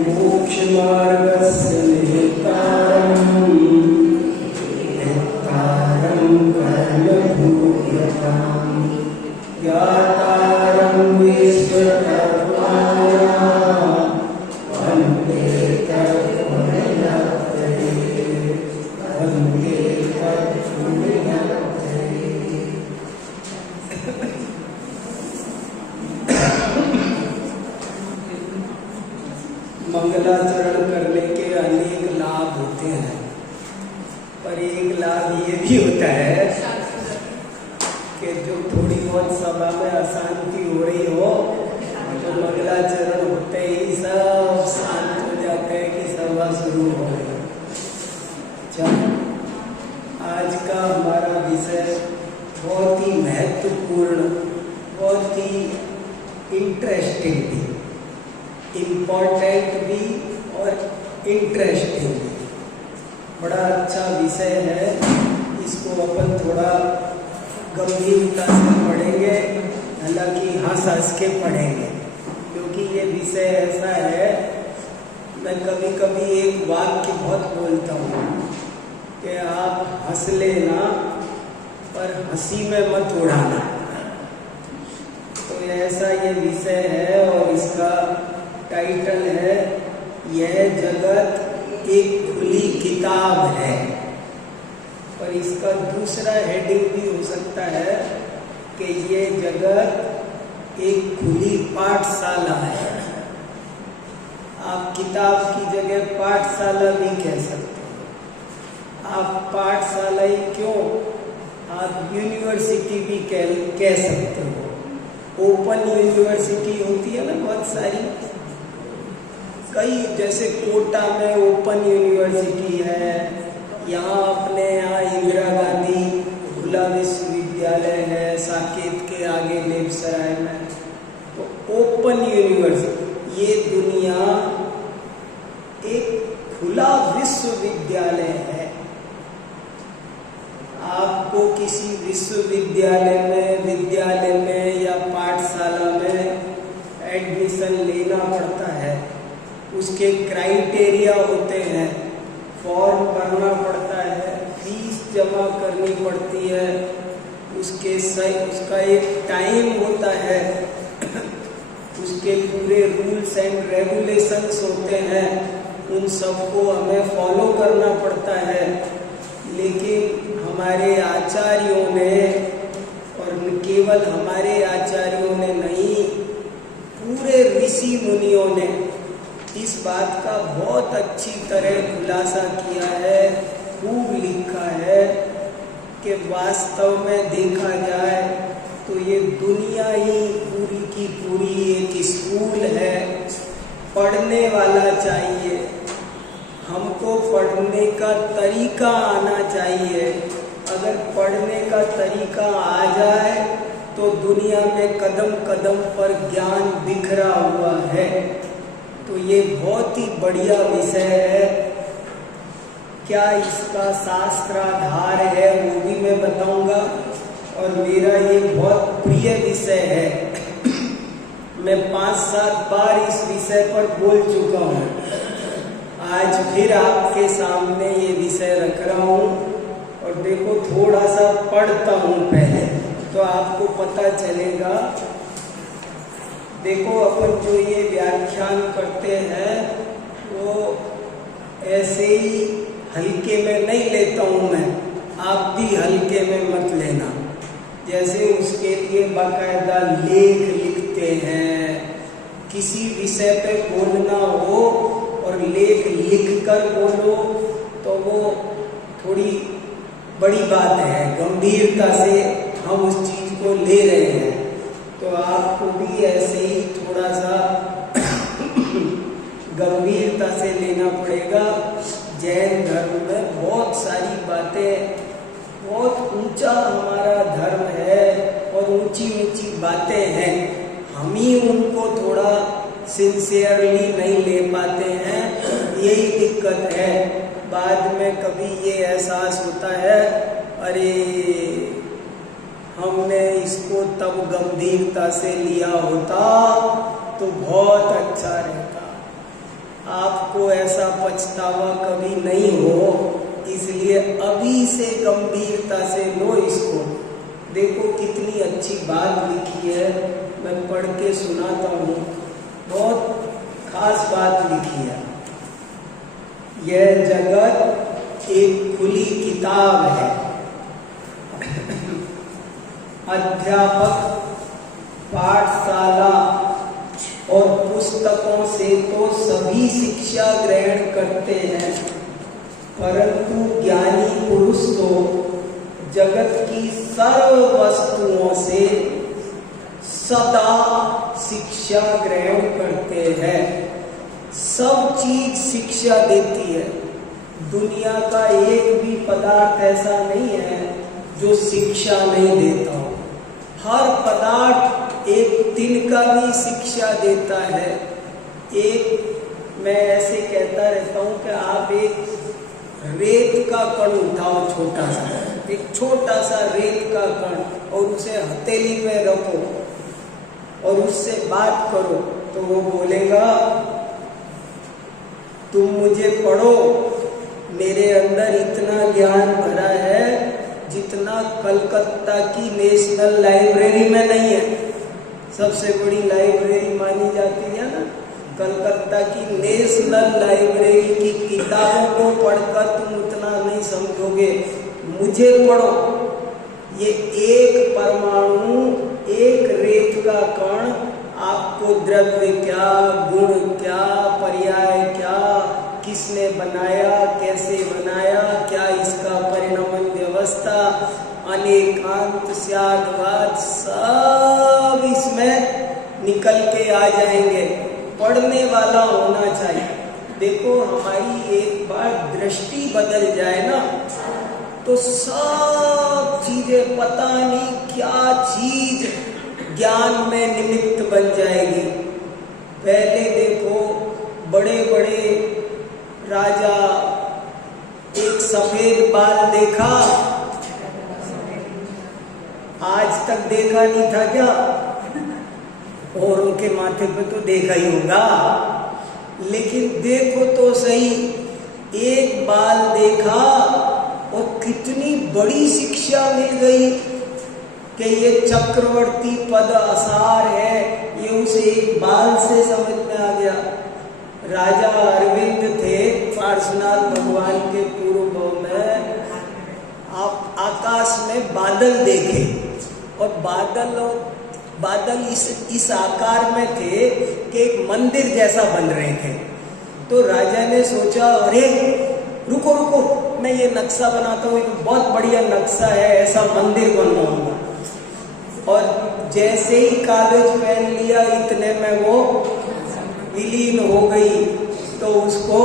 मोक्षमार्गस्य निहितारं कर्मभूयतां ज्ञातारं विश्वकर्माणां वन्दे तत्पुण्यत्तये वन्दे तत्पुण्यत्तये। मंगलाचरण करने के अनेक लाभ होते हैं, पर एक लाभ ये भी होता है कि जो थोड़ी बहुत सभा में अशांति हो रही हो तो मंगलाचरण होते ही सब शांत हो जाते हैं कि सभा शुरू हो गई। आज का हमारा विषय बहुत ही महत्वपूर्ण, बहुत ही इंटरेस्टिंग भी, इम्पोर्टेंट भी और इंटरेस्टिंग भी, बड़ा अच्छा विषय है। इसको अपन थोड़ा गंभीरता से पढ़ेंगे, हालांकि हंस हंस के पढ़ेंगे, क्योंकि ये विषय ऐसा है। मैं कभी कभी एक वाक्य बहुत बोलता हूँ कि आप हंस लेना पर हंसी में मत उड़ाना। तो ऐसा ये विषय है और इसका टाइटल है यह जगत एक खुली किताब है। और इसका दूसरा हेडिंग भी हो सकता है कि ये जगत एक खुली पाठशाला है। आप किताब की जगह पाठशाला भी कह सकते हो। आप पाठशाला ही क्यों, आप यूनिवर्सिटी भी कह सकते हो। ओपन यूनिवर्सिटी होती है ना बहुत सारी, कई, जैसे कोटा में ओपन यूनिवर्सिटी है, यहाँ अपने यहाँ इंदिरा गांधी खुला विश्वविद्यालय है, साकेत के आगे बेगूसराय में। तो ओपन यूनिवर्सिटी, ये दुनिया एक खुला विश्वविद्यालय है। आपको किसी विश्वविद्यालय में या पाठशाला में एडमिशन लेना पड़ता है, उसके क्राइटेरिया होते हैं, फॉर्म भरना पड़ता है, फीस जमा करनी पड़ती है, उसका एक टाइम होता है, उसके पूरे रूल्स एंड रेगुलेशंस होते हैं, उन सबको हमें फॉलो करना पड़ता है। लेकिन हमारे आचार्यों ने, और केवल हमारे आचार्यों ने नहीं, पूरे ऋषि मुनियों ने इस बात का बहुत अच्छी तरह खुलासा किया है, खूब लिखा है कि वास्तव में देखा जाए तो ये दुनिया ही पूरी की पूरी एक स्कूल है। पढ़ने वाला चाहिए, हमको पढ़ने का तरीका आना चाहिए। अगर पढ़ने का तरीका आ जाए तो दुनिया में कदम कदम पर ज्ञान बिखरा हुआ है। तो ये बहुत ही बढ़िया विषय है। क्या इसका शास्त्राधार है वो भी मैं बताऊंगा, और मेरा ये बहुत प्रिय विषय है। मैं 5-7 बार इस विषय पर बोल चुका हूँ, आज फिर आपके सामने ये विषय रख रहा हूँ। और देखो, थोड़ा सा पढ़ता हूँ पहले तो आपको पता चलेगा। देखो, अपन जो ये व्याख्यान करते हैं वो ऐसे ही हल्के में नहीं लेता हूँ मैं, आप भी हल्के में मत लेना। जैसे उसके लिए बाकायदा लेख लिखते हैं, किसी विषय पे बोलना हो और लेख लिखकर बोलो तो वो थोड़ी बड़ी बात है, गंभीरता से हम उस चीज को ले रहे हैं। तो आपको भी ऐसे ही थोड़ा सा गंभीरता से लेना पड़ेगा। जैन धर्म में बहुत सारी बातें, बहुत ऊंचा हमारा धर्म है और ऊंची ऊंची बातें हैं, हम ही उनको थोड़ा सिंसियरली नहीं ले पाते हैं, यही दिक्कत है। बाद में कभी ये एहसास होता है, अरे तब गंभीरता से लिया होता तो बहुत अच्छा रहता। आपको ऐसा पछतावा कभी नहीं हो, इसलिए अभी से गंभीरता से लो इसको। देखो कितनी अच्छी बात लिखी है, मैं पढ़ के सुनाता हूँ, बहुत खास बात लिखी है। यह जगत एक खुली किताब है। अध्यापक पाठशाला और पुस्तकों से तो सभी शिक्षा ग्रहण करते हैं, परंतु ज्ञानी पुरुष तो जगत की सर्व वस्तुओं से सदा शिक्षा ग्रहण करते हैं। सब चीज शिक्षा देती है। दुनिया का एक भी पदार्थ ऐसा नहीं है जो शिक्षा नहीं देता हो। हर पदार्थ एक तिनका भी शिक्षा देता है। मैं ऐसे कहता रहता हूँ कि आप एक रेत का कण उठाओ, छोटा सा, एक छोटा सा रेत का कण, और उसे हथेली में रखो और उससे बात करो तो वो बोलेगा तुम मुझे पढ़ो, मेरे अंदर इतना ज्ञान भरा है जितना कलकत्ता की नेशनल लाइब्रेरी में नहीं है। सबसे बड़ी लाइब्रेरी मानी जाती है ना, कलकत्ता की नेशनल लाइब्रेरी की किताबों को पढ़कर तुम उतना नहीं समझोगे। मुझे पढ़ो। ये एक परमाणु, एक रेत का कण आपको द्रव्य क्या, गुण क्या, पर्याय क्या, किसने बनाया, कैसे बनाया, क्या इसका परिणमन व्यवस्था, अनेकांत, स्यादवाद, सब इसमें निकल के आ जाएंगे। पढ़ने वाला होना चाहिए। देखो हमारी एक बार दृष्टि बदल जाए ना तो सब चीजें, पता नहीं क्या चीज ज्ञान में निमित्त बन जाएगी। पहले देखो बड़े बड़े राजा, एक सफेद बाल देखा, आज तक देखा नहीं था क्या? और उनके माथे पे तो देखा ही होगा, लेकिन देखो तो सही, एक बाल देखा और कितनी बड़ी शिक्षा मिल गई कि ये चक्रवर्ती पद आसार है, ये उसे एक बाल से समझ में आ गया। राजा अरविंद थे, पार्श्वनाथ भगवान के पूर्व में आप आकाश में बादल देखे, और बादल इस आकार में थे कि एक मंदिर जैसा बन रहे थे। तो राजा ने सोचा, अरे रुको रुको, मैं ये नक्शा बनाता हूँ, एक बहुत बढ़िया नक्शा है, ऐसा मंदिर बनवाऊंगा। और जैसे ही कागज पहन लिया, इतने में वो विलीन हो गई। तो उसको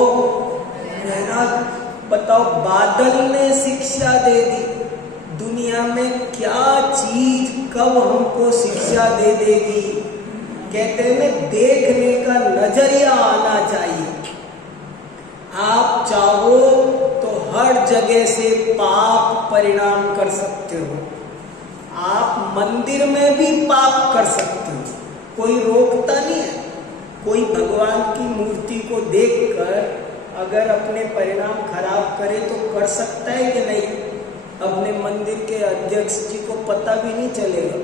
बताओ, बादल ने शिक्षा दे दी। दुनिया में क्या चीज कब हमको शिक्षा दे देगी? कहते हैं देखने का नजरिया आना चाहिए। आप चाहो तो हर जगह से पाप परिणाम कर सकते हो, आप मंदिर में भी पाप कर सकते हो, कोई रोकता नहीं है। कोई भगवान की मूर्ति को देखकर अगर अपने परिणाम खराब करे तो कर सकता है कि नहीं? अपने मंदिर के अध्यक्ष जी को पता भी नहीं चलेगा,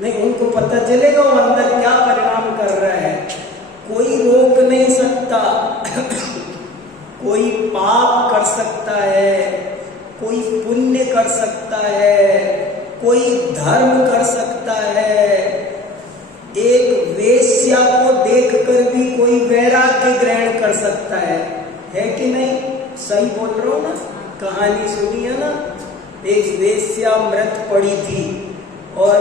नहीं, उनको पता चलेगा वो अंदर क्या परिणाम कर रहा है। कोई रोक नहीं सकता। कोई पाप कर सकता है, कोई पुण्य कर सकता है, कोई धर्म कर सकता है। एक वेश्या को देखकर भी कोई वैराग्य ग्रहण कर सकता है कि नहीं? सही बोल रहा हूं ना? कहानी सुनी है ना, एक वेश्या मृत पड़ी थी और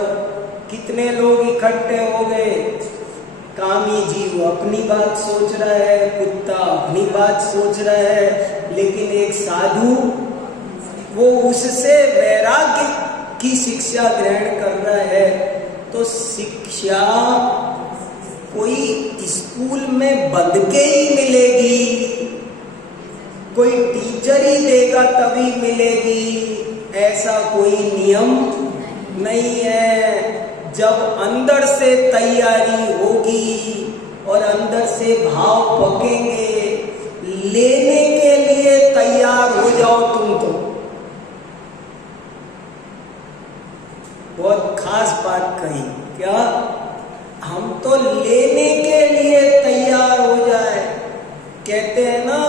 कितने लोग इकट्ठे हो गए। कामी जीव अपनी बात सोच रहा है, कुत्ता अपनी बात सोच रहा है, लेकिन एक साधु वो उससे वैराग्य की शिक्षा ग्रहण कर रहा है। तो शिक्षा कोई स्कूल में बंद के ही मिलेगी, कोई टीचर ही देगा तभी मिलेगी, ऐसा कोई नियम नहीं है। जब अंदर से तैयारी होगी और अंदर से भाव पकेंगे, लेने के लिए तैयार हो जाओ तुम तो। बहुत खास बात कही, क्या हम तो लेने के लिए तैयार हो जाए। कहते हैं ना,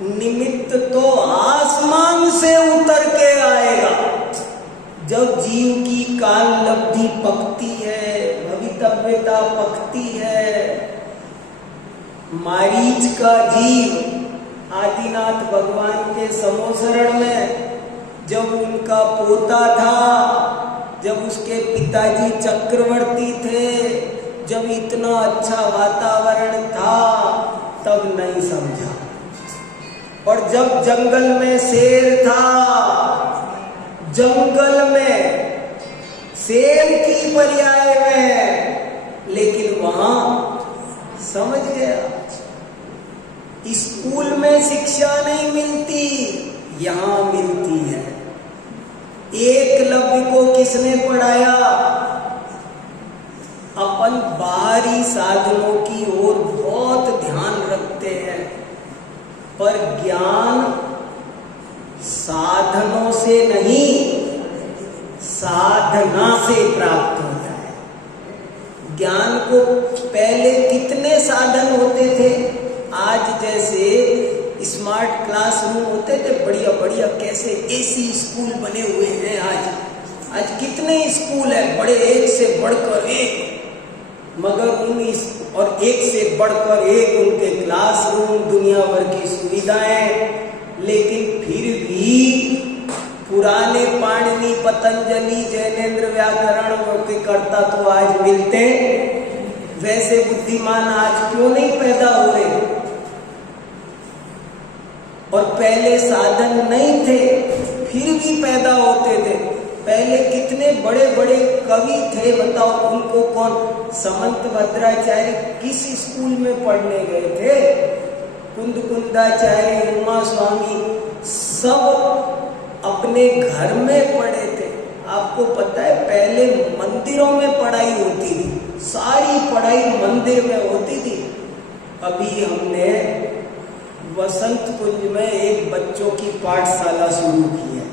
निमित्त तो आसमान से उतर के आएगा। जब जीव की काल लब्धि पकती है, भवितव्यता पकती है। मारीच का जीव आदिनाथ भगवान के समोसरण में जब उनका पोता था, जब उसके पिताजी चक्रवर्ती थे, जब इतना अच्छा वातावरण था, तब नहीं समझा। और जब जंगल में शेर था, जंगल में शेर की पर्याय में, लेकिन वहां समझ गया। स्कूल में शिक्षा नहीं मिलती, यहां मिलती है। एकलव्य को किसने पढ़ाया? अपन बाहरी साधनों की ओर बहुत ध्यान रखते हैं, पर ज्ञान साधनों से नहीं, साधना से प्राप्त होता है। ज्ञान को पहले कितने साधन होते थे। आज जैसे स्मार्ट क्लासरूम होते थे, बढ़िया बढ़िया, कैसे एसी स्कूल बने हुए हैं। आज कितने स्कूल है, बड़े, एक से बढ़कर एक, मगर और एक से बढ़कर एक उनके क्लासरूम, दुनिया भर की सुविधाएं। लेकिन फिर भी पुराने पाणिनि, पतंजलि, जैनेन्द्र व्याकरण के कर्ता तो आज मिलते, वैसे बुद्धिमान आज क्यों नहीं पैदा हुए? और पहले साधन नहीं थे, फिर भी पैदा होते थे। पहले कितने बड़े बड़े कवि थे, बताओ उनको कौन? समंत भद्राचार्य किस स्कूल में पढ़ने गए थे? कुंदाचार्य, उमा स्वामी, सब अपने घर में पढ़े थे। आपको पता है, पहले मंदिरों में पढ़ाई होती थी, सारी पढ़ाई मंदिर में होती थी। अभी हमने वसंत कुंज में एक बच्चों की पाठशाला शुरू की है।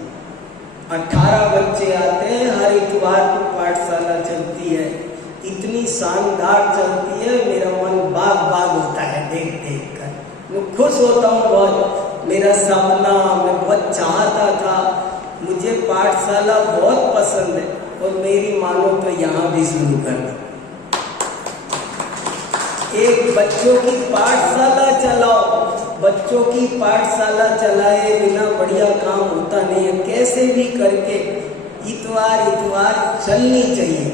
18 बच्चे आते हैं, हर इतवार को पाठशाला चलती है। इतनी शानदार चलती है, मेरा मन बाग बाग होता है देख देख कर। मैं खुश होता हूँ बहुत। मेरा सपना, मैं बहुत चाहता था, मुझे पाठशाला बहुत पसंद है, और मेरी मानो तो यहाँ भी शुरू कर दी। एक बच्चों की पाठशाला चलाओ। बच्चों की पाठशाला चलाए बिना बढ़िया काम होता नहीं है। कैसे भी करके इतवार चलनी चाहिए।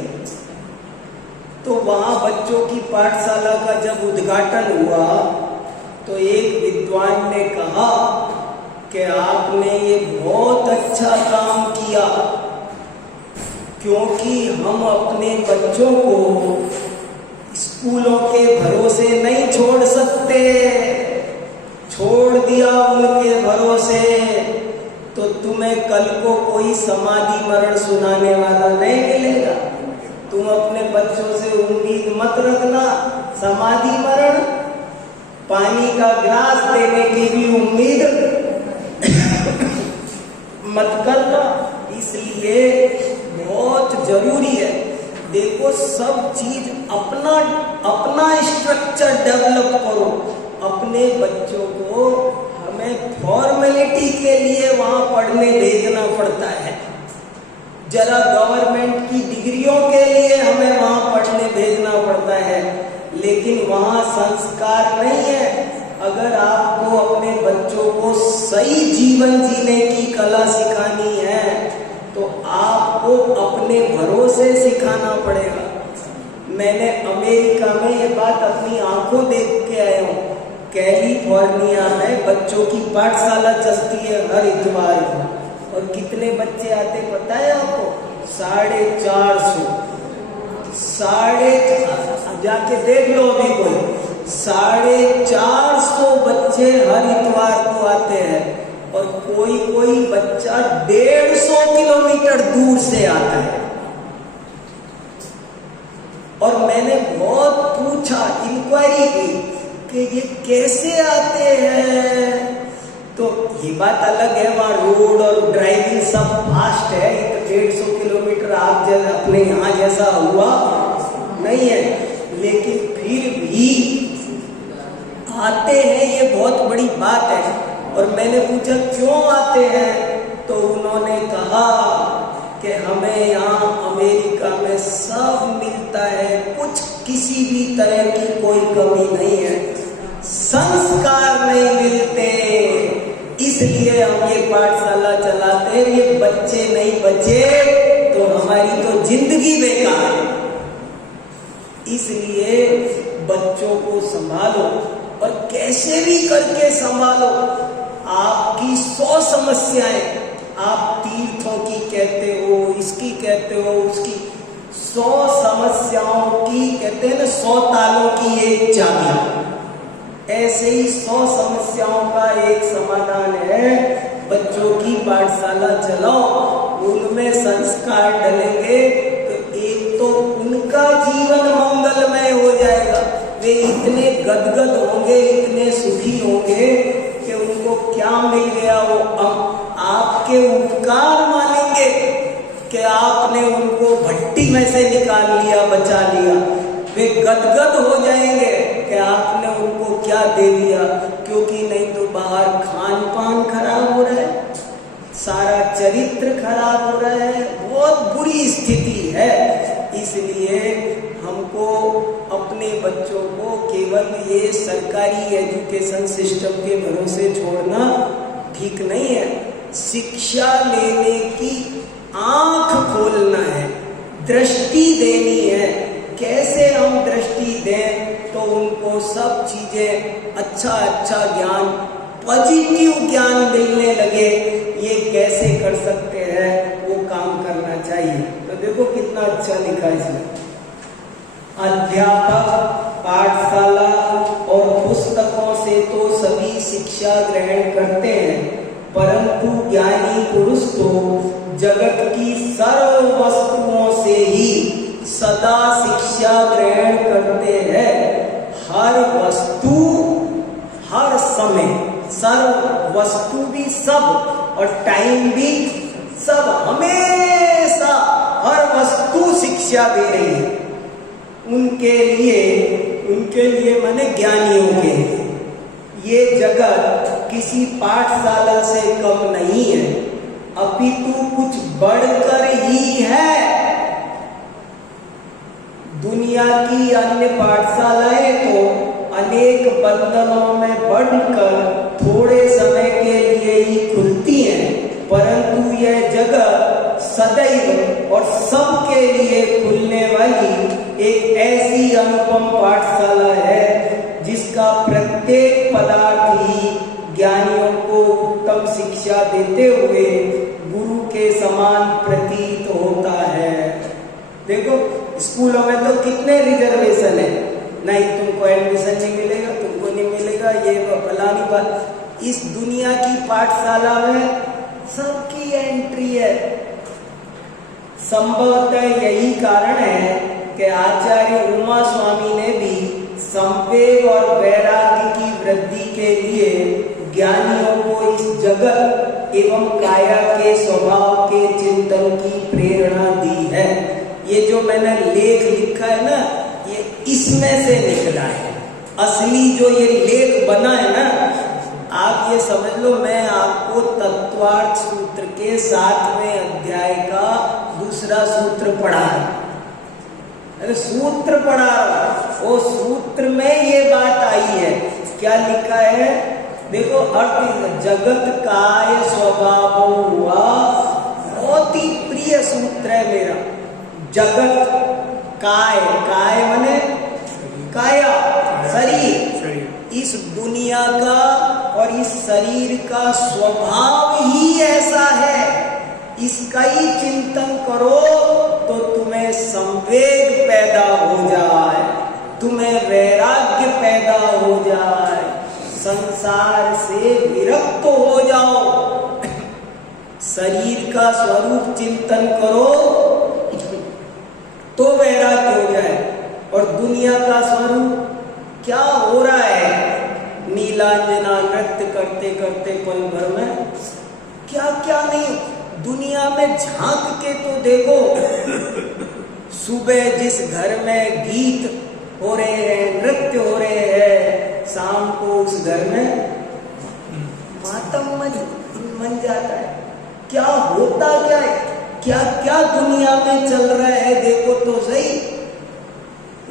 तो वहाँ बच्चों की पाठशाला का जब उद्घाटन हुआ, तो एक विद्वान ने कहा कि आपने ये बहुत अच्छा काम किया, क्योंकि हम अपने बच्चों को स्कूलों के भरोसे नहीं छोड़ सकते। छोड़ दिया उनके भरोसे तो तुम्हें कल को कोई समाधि मरण सुनाने वाला नहीं मिलेगा। तुम अपने बच्चों से उम्मीद मत रखना समाधि मरण, पानी का गिलास देने की भी उम्मीद मत करना। इसलिए बहुत जरूरी है, देखो सब चीज अपना स्ट्रक्चर डेवलप करो। अपने बच्चों को हमें फॉर्मेलिटी के लिए वहां पढ़ने भेजना पड़ता है। जरा गवर्नमेंट की डिग्रियों के लिए हमें वहां पढ़ने भेजना पड़ता है, लेकिन वहां संस्कार नहीं है। अगर आपको अपने बच्चों को सही जीवन जीने की कला सिखानी है, तो आपको अपने भरोसे सिखाना पड़ेगा। मैंने अमेरिका में ये बात अपनी आंखों देख के आया हूँ। कैलिफोर्निया में बच्चों की पाठशाला चलती है हर इतवार को, और कितने बच्चे आते पता है आपको? 450। 450 जाके देख लो अभी कोई। 450 बच्चे हर इतवार को आते हैं, और कोई बच्चा 150 किलोमीटर दूर से आता है। और मैंने बहुत पूछा, इंक्वायरी की कि ये कैसे आते हैं। तो ये बात अलग है, वहाँ रोड और ड्राइविंग सब फास्ट है, 150 किलोमीटर आप जैसा अपने यहाँ जैसा हुआ नहीं है, लेकिन फिर भी आते हैं, ये बहुत बड़ी बात है। और मैंने पूछा क्यों आते हैं, तो उन्होंने कहा कि हमें यहाँ अमेरिका में सब मिलता है, कुछ किसी भी तरह की कोई कमी नहीं है, संस्कार नहीं मिलते, इसलिए हम ये पाठशाला चलाते हैं। ये बच्चे नहीं बचे तो हमारी तो जिंदगी बेकार है। इसलिए बच्चों को संभालो और कैसे भी करके संभालो। आपकी 100 समस्याएं, आप तीर्थों की कहते हो, इसकी कहते हो, उसकी 100 समस्याओं की कहते हैं ना 100 तालों की एक चाबी, ऐसे ही 100 समस्याओं का एक समाधान है। बच्चों की पाठशाला चलाओ, उनमें संस्कार डलेंगे तो एक तो उनका जीवन मंगलमय हो जाएगा। वे इतने गदगद होंगे, इतने सुखी होंगे कि उनको क्या मिल गया वो आपके उपकार मानेंगे कि आपने उनको भट्टी में से निकाल लिया, बचा लिया। वे गदगद हो जाएंगे कि आपने उनको क्या दे दिया, क्योंकि नहीं तो बाहर खान पान खराब हो रहा है, सारा चरित्र खराब हो रहा है, बहुत बुरी स्थिति है। इसलिए हमको अपने बच्चों को केवल ये सरकारी एजुकेशन सिस्टम के भरोसे छोड़ना ठीक नहीं है। शिक्षा लेने की आंख खोलना है, दृष्टि देनी है। कैसे हम दृष्टि दें तो उनको सब चीजें अच्छा ज्ञान, पॉजिटिव ज्ञान मिलने लगे, ये कैसे कर सकते हैं, वो काम करना चाहिए। तो देखो कितना अच्छा लिखा है इसमें। अध्यापक, पाठशाला और पुस्तकों से तो सभी शिक्षा ग्रहण करते हैं, परंतु ज्ञानी पुरुष तो जगत की सर्व वस्तुओं से ही सदा शिक्षा ग्रहण करते हैं। हर वस्तु, हर समय, सर्व वस्तु भी सब और टाइम भी सब, हमेशा हर वस्तु शिक्षा दे रही है उनके लिए माने ज्ञानियों के। ये जगत किसी पाठशाला से कम नहीं है, अपितु कुछ बढ़कर ही है। दुनिया की अन्य पाठशालाएं तो अनेक बंधनों में बढ़कर थोड़े समय के लिए ही खुलती हैं, परंतु यह जगह सदैव और सबके लिए खुलने वाली एक ऐसी अनुपम पाठशाला है जिसका प्रत्येक पदार्थ ही ज्ञानियों को उत्तम शिक्षा देते हुए गुरु के समान प्रतीत होता है। देखो स्कूलों में तो कितने रिजर्वेशन है, नहीं तुमको एडमिशन नहीं मिलेगा, तुमको नहीं मिलेगा, ये फलानी बात। इस दुनिया की पाठशाला में सबकी एंट्री है। संभवतः यही कारण है कि आचार्य उमा स्वामी ने भी संवेग और वैराग्य की वृद्धि के लिए ज्ञानियों को इस जगत एवं काया के स्वभाव के चिंतन की प्रेरणा दी है। ये जो मैंने लेख लिखा है ना, ये इसमें से निकला है। असली जो ये लेख बना है ना, आप ये समझ लो, मैं आपको तत्वार्थ सूत्र के 7वें अध्याय का दूसरा सूत्र पढ़ा है। अरे सूत्र पढ़ा, वो सूत्र में ये बात आई है। क्या लिखा है देखो, अर्थ जगत काय स्वभाव हुआ, बहुत ही प्रिय सूत्र है मेरा। जगत काय, काय माने काया, शरीर। इस दुनिया का और इस शरीर का स्वभाव ही ऐसा है, इसका ही चिंतन करो तो तुम्हें संवेग पैदा हो जाए, तुम्हें वैराग्य पैदा हो जाए, संसार से विरक्त हो जाओ। शरीर का स्वरूप चिंतन करो तो वैराग्य हो जाए। और दुनिया का स्वरूप क्या हो रहा है। नीलांजना नृत्य करते करते पल भर में क्या क्या नहीं, दुनिया में झांक के तो देखो। सुबह जिस घर में गीत हो रहे हैं, नृत्य हो रहे हैं, शाम को उस घर में मातम मन जाता है। क्या होता क्या है, क्या क्या दुनिया में चल रहा है, देखो तो सही।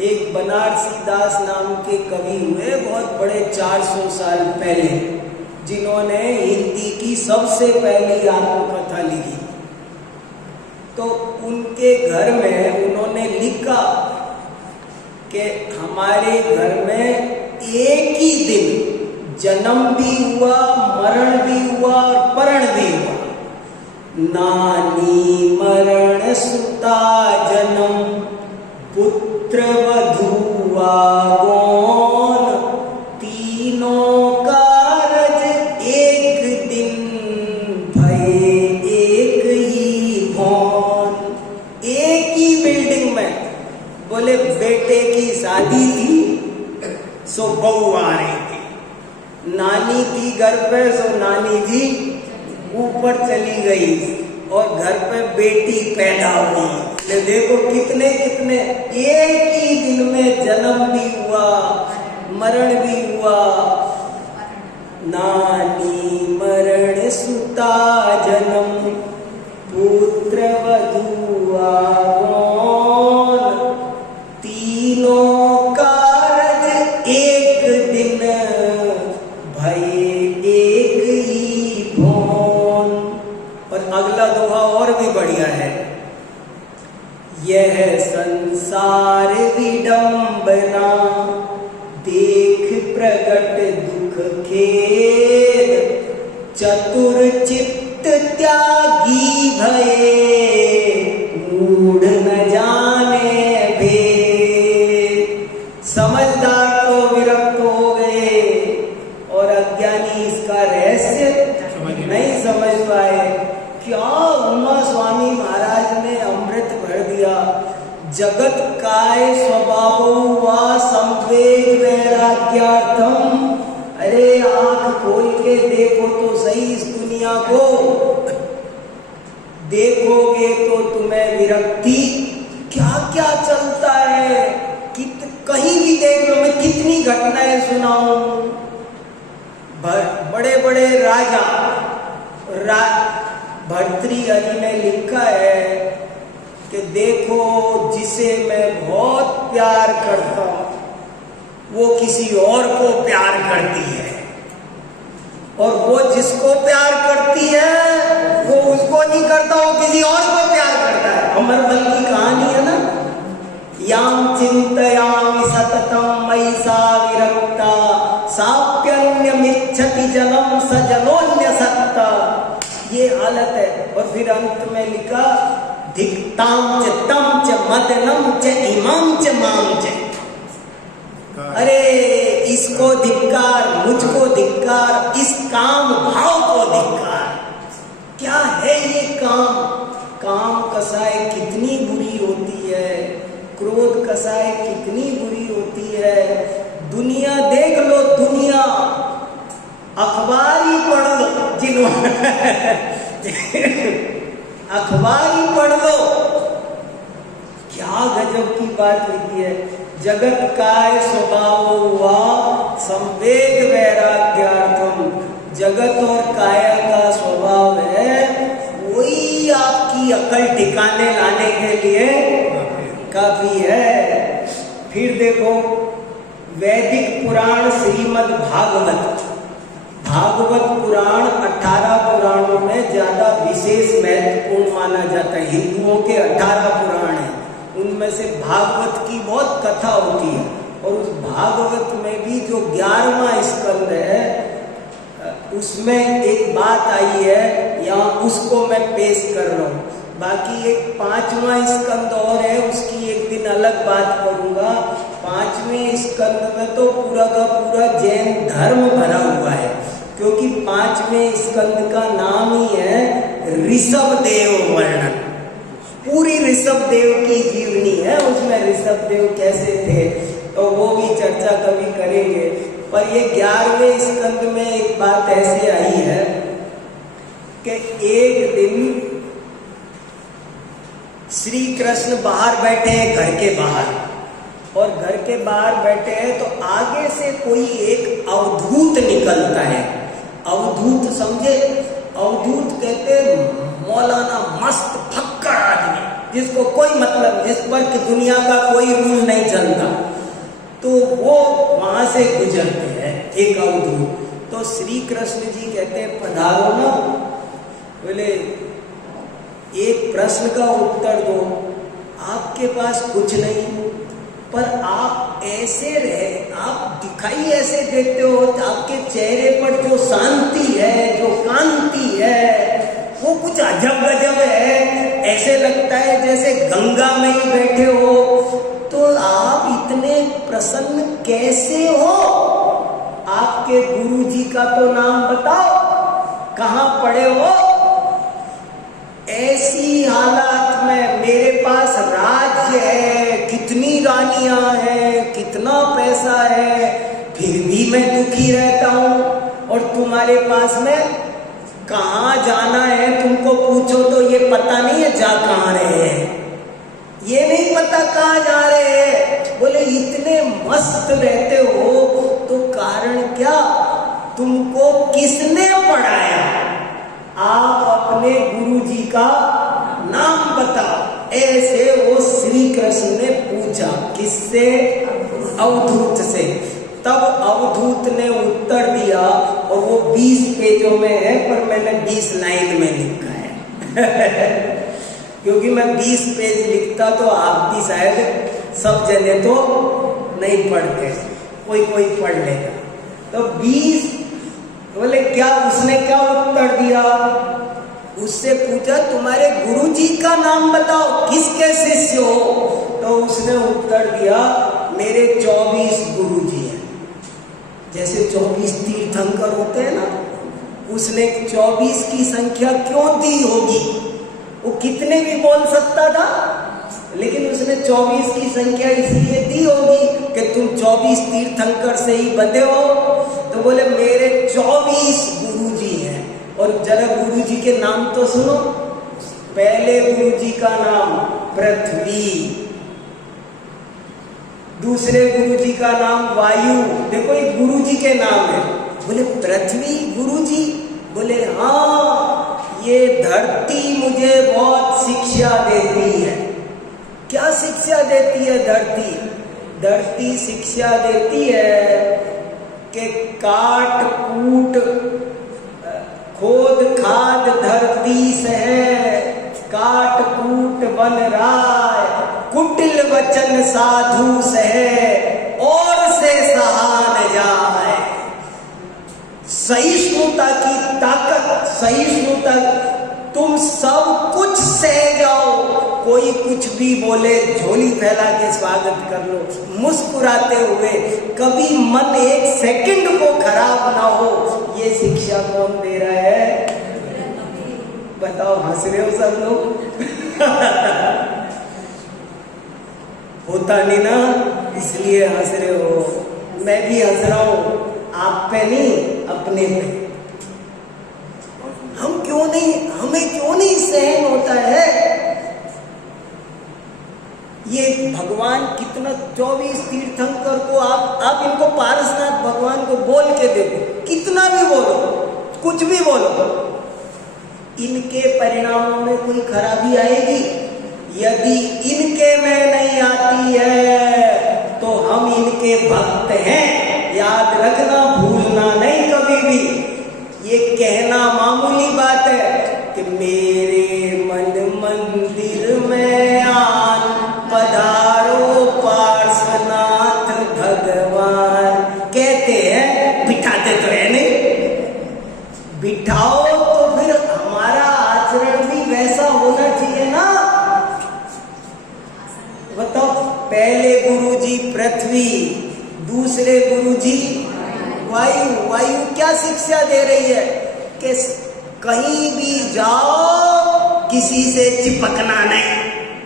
एक बनारसी दास नाम के कवि हुए, बहुत बड़े 400 साल पहले, जिन्होंने हिंदी की सबसे पहली आत्मकथा लिखी। तो उनके घर में उन्होंने लिखा कि हमारे घर में एक ही दिन जन्म भी हुआ, मरण भी हुआ और परण भी हुआ। नानी मरण सुता जन्म, पुत्र वधू आगमन, तीनों कारज एक दिन, भय एक ही भवन। एक ही बिल्डिंग में बोले बेटे की शादी थी, सो बहू आ रही थी। नानी थी घर पे, सो नानी जी ऊपर चली गई और घर पे बेटी पैदा हुई। देखो कितने कितने एक ही दिन में जन्म भी हुआ, मरण भी हुआ। नानी मरण सुता जन्म, पुत्र वधू आगमन, तीनों कारज एक दिन, भय एक ही भवन। और अगला दोहा और भी बढ़िया है। यह संसार विडंबना, देख प्रगट दुख खेद, चतुर चित्त त्यागी भये, मूढ़ न जाने भेद। समझदार तो विरक्त हो गए और अज्ञानी इसका रहस्य नहीं समझ पाए। क्या उमा स्वामी महाराज ने अमृत भर दिया। जगत काय स्वभावो वा संवेग वैराग्यार्थम। अरे आंख खोल के देखो तो सही इस दुनिया को, देखोगे तो तुम्हें विरक्ति क्या क्या चलता है। कहीं भी देख लो, मैं कितनी घटनाएं सुनाऊं। बड़े बड़े राजा भर्तृहरि ने लिखा है कि देखो जिसे मैं बहुत प्यार करता हूं वो किसी और को प्यार करती है, और वो जिसको प्यार करती है वो उसको नहीं करता, वो किसी और को प्यार करता है। अमरबल की कहानी है ना। याम चिंतयामि सततम मयि सा विरक्ता, साप्यन्यमिच्छति जलम स जलोन्यसक्ता। ये हालत है। और फिर अंत में लिखा धिक्ताम च तम च मदनम च इमं च माम च। अरे इसको धिक्कार, मुझको धिक्कार, इस काम भाव को धिक्कार। क्या है ये काम? काम कसाय कितनी बुरी होती है, क्रोध कसाय कितनी बुरी होती है। दुनिया देख लो, दुनिया अखबार ही पढ़ लो, अखबार ही पढ़ लो, क्या गजब की बात लिखी है। जगत काय स्वभावो वा संवेग वैराग्यार्थम। जगत और काया का स्वभाव है वही आपकी अकल ठिकाने लाने के लिए काफी है। फिर देखो वैदिक पुराण श्रीमद् भागवत, भागवत पुराण 18 पुराणों में ज्यादा विशेष महत्वपूर्ण माना जाता है। हिंदुओं के 18 पुराण हैं, उनमें से भागवत की बहुत कथा होती है। और उस भागवत में भी जो 11वां स्कंद है उसमें एक बात आई है, यहाँ उसको मैं पेश कर रहा हूँ। बाकी एक 5वां स्कंद और है, उसकी एक दिन अलग बात करूंगा। 5वें स्कंद में तो पूरा का पूरा जैन धर्म भरा हुआ है, क्योंकि 5वें स्कंद का नाम ही है ऋषभ देव वर्णन। पूरी ऋषभ देव की जीवनी है, उसमें ऋषभ देव कैसे थे तो वो भी चर्चा कभी करेंगे। पर ये 11वें स्कंद में एक बात ऐसी आई है कि एक दिन श्री कृष्ण बाहर बैठे हैं, घर के बाहर, और घर के बाहर बैठे हैं तो आगे से कोई एक अवधूत निकलता है। अवधूत समझे? अवधूत कहते मौलाना मस्त फक्कड़ आदमी, जिसको कोई मतलब, जिस पर कि दुनिया का कोई रूल नहीं चलता, तो वो वहां से गुजरते हैं एक अवधूत। तो श्री कृष्ण जी कहते हैं पधारो ना। बोले एक प्रश्न का उत्तर दो, आपके पास कुछ नहीं पर आप ऐसे रहे, आप दिखाई ऐसे देते हो, आपके चेहरे पर जो शांति है, जो कांति है, वो कुछ अजब गजब है। ऐसे लगता है जैसे गंगा में ही बैठे हो। तो आप इतने प्रसन्न कैसे हो? आपके गुरु जी का तो नाम बताओ, कहाँ पढ़े हो? ऐसी हालात में मेरे पास राज्य है, कितनी रानियां हैं, कितना पैसा है, फिर भी मैं दुखी रहता हूं, और तुम्हारे पास में कहाँ जाना है तुमको पूछो तो ये पता नहीं है जा कहाँ रहे हैं, ये नहीं पता कहाँ जा रहे हैं। बोले इतने मस्त रहते हो तो कारण क्या? तुमको किसने पढ़ाया? आप अपने गुरु जी का नाम बताओ। ऐसे वो श्री कृष्ण ने पूछा, किससे? अवधूत से। तब अवधूत ने उत्तर दिया, और वो 20 पेजों में है, पर मैंने 20 लाइन में लिखा है क्योंकि मैं 20 पेज लिखता तो आप भी शायद सब जने तो नहीं पढ़ते, कोई कोई पढ़ लेगा। तो 20 बोले क्या? उसने क्या उत्तर दिया? उससे पूछा तुम्हारे गुरुजी का नाम बताओ, किसके शिष्य हो? तो उसने उत्तर दिया मेरे 24 गुरुजी हैं। जैसे 24 तीर्थंकर होते हैं ना, उसने 24 की संख्या क्यों दी होगी? वो कितने भी बोल सकता था, लेकिन उसने 24 की संख्या इसलिए दी होगी कि तुम 24 तीर्थंकर से ही बंधे हो। तो बोले मेरे 24 गुरुजी हैं। और जरा गुरुजी के नाम तो सुनो। पहले गुरुजी का नाम पृथ्वी, दूसरे गुरुजी का नाम वायु। देखो ये गुरुजी के नाम है। बोले पृथ्वी गुरुजी? बोले हाँ, ये धरती मुझे बहुत शिक्षा देती है। क्या शिक्षा देती है धरती? धरती शिक्षा देती है कि काट कूट खोद खाद धरती से है, काट कूट बन राय, कुटिल वचन साधु से है, और से सहा न जाए। सहिष्णुता की ताकत, सहिष्णुता, तुम सब कुछ सह जाओ, कोई कुछ भी बोले झोली फैला के स्वागत कर लो, मुस्कुराते हुए, कभी मन एक सेकंड को खराब ना हो। ये शिक्षा कौन दे रहा है? बताओ, हंस रहे हो सब लोग? होता नहीं ना, इसलिए हंस रहे हो। मैं भी हंस रहा हूं, आप पे नहीं, अपने पे। हम क्यों नहीं, हमें क्यों नहीं सहन होता है? ये भगवान कितना 24 तीर्थंकर को आप इनको पारसनाथ भगवान को बोल के देखो, कितना भी बोलो, कुछ भी बोलो, इनके परिणामों में कोई खराबी आएगी? यदि इनके में नहीं आती है तो हम इनके भक्त हैं, याद रखना, भूलना नहीं कभी भी। ये कहना मामूली बात है कि मेरे मन मंदिर में आन पधारो पार्श्वनाथ भगवान। कहते हैं, बिठाते तो है नहीं, बिठाओ तो फिर हमारा आचरण भी वैसा होना चाहिए ना। बताओ, पहले गुरुजी पृथ्वी, दूसरे गुरुजी वायु। वायु क्या शिक्षा दे रही है कि कहीं भी जाओ किसी से चिपकना नहीं।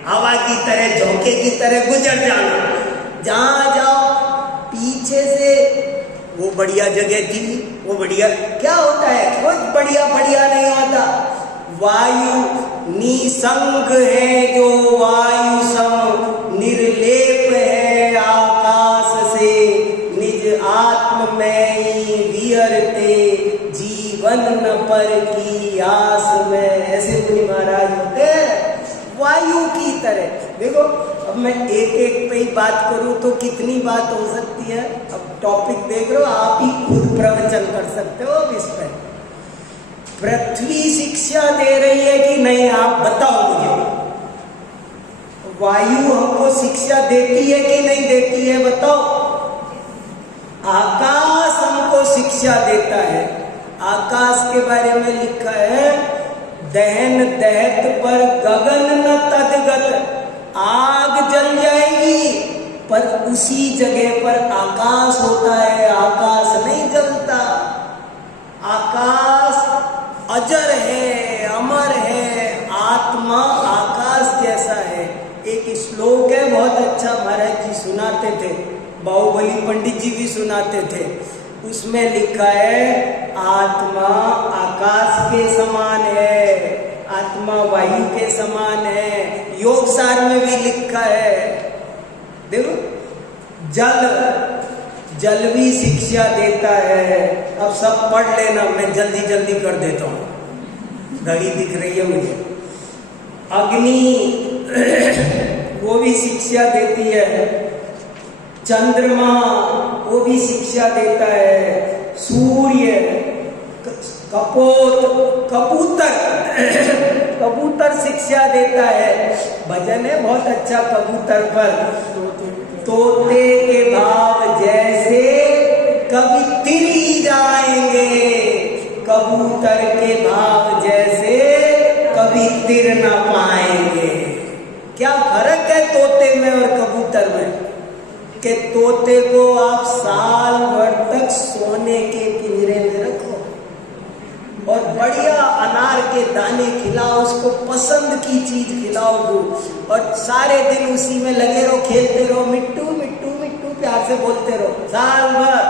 हवा की तरह, झोंके की तरह गुजर जाना। जहां जाओ पीछे से वो बढ़िया जगह थी, वो बढ़िया क्या होता है, कुछ बढ़िया बढ़िया नहीं होता। वायु निसंग है जो वायु सम निर्लेप है आकाश से, निज आत्म में विहरते जीवन न पर की आस में। ऐसे मुनि महाराज होते हैं वायु की तरह। देखो अब मैं एक एक पे ही बात करूं तो कितनी बात हो सकती है। अब टॉपिक देख रहे हो, आप ही खुद प्रवचन कर सकते हो अब इस पर। पृथ्वी शिक्षा दे रही है कि नहीं, आप बताओ मुझे। वायु हमको शिक्षा देती है कि नहीं देती है, बताओ। आकाश हमको शिक्षा देता है। आकाश के बारे में लिखा है, दहन दहत पर गगन न तदगत, आग जल जाएगी पर उसी जगह पर आकाश होता है, आकाश नहीं जलता। आकाश अजर है, अमर है, आत्मा आकाश जैसा है। एक श्लोक है बहुत अच्छा, महाराज जी सुनाते थे, बाहुबली पंडित जी भी सुनाते थे। उसमें लिखा है आत्मा आकाश के समान है, आत्मा वायु के समान है। योग सार में भी लिखा है। देखो जल भी शिक्षा देता है। अब सब पढ़ लेना, मैं जल्दी जल्दी कर देता हूँ, घड़ी दिख रही है मुझे। अग्नि वो भी शिक्षा देती है, चंद्रमा वो भी शिक्षा देता है, सूर्य, कबूतर शिक्षा देता है। भजन है बहुत अच्छा कबूतर पर, तोते के भाव जैसे कभी तिर ही जाएंगे, कबूतर के भाव जैसे कभी तिर ना पाएंगे। क्या फर्क है तोते में और कबूतर में, कि तोते को आप साल भर तक सोने के पिंजरे में रखो और बढ़िया अनार के दाने खिलाओ, उसको पसंद की चीज खिलाओ दो, और सारे दिन उसी में लगे रहो, खेलते रहो, मिट्टू मिट्टू मिट्टू प्यार से बोलते रहो साल भर।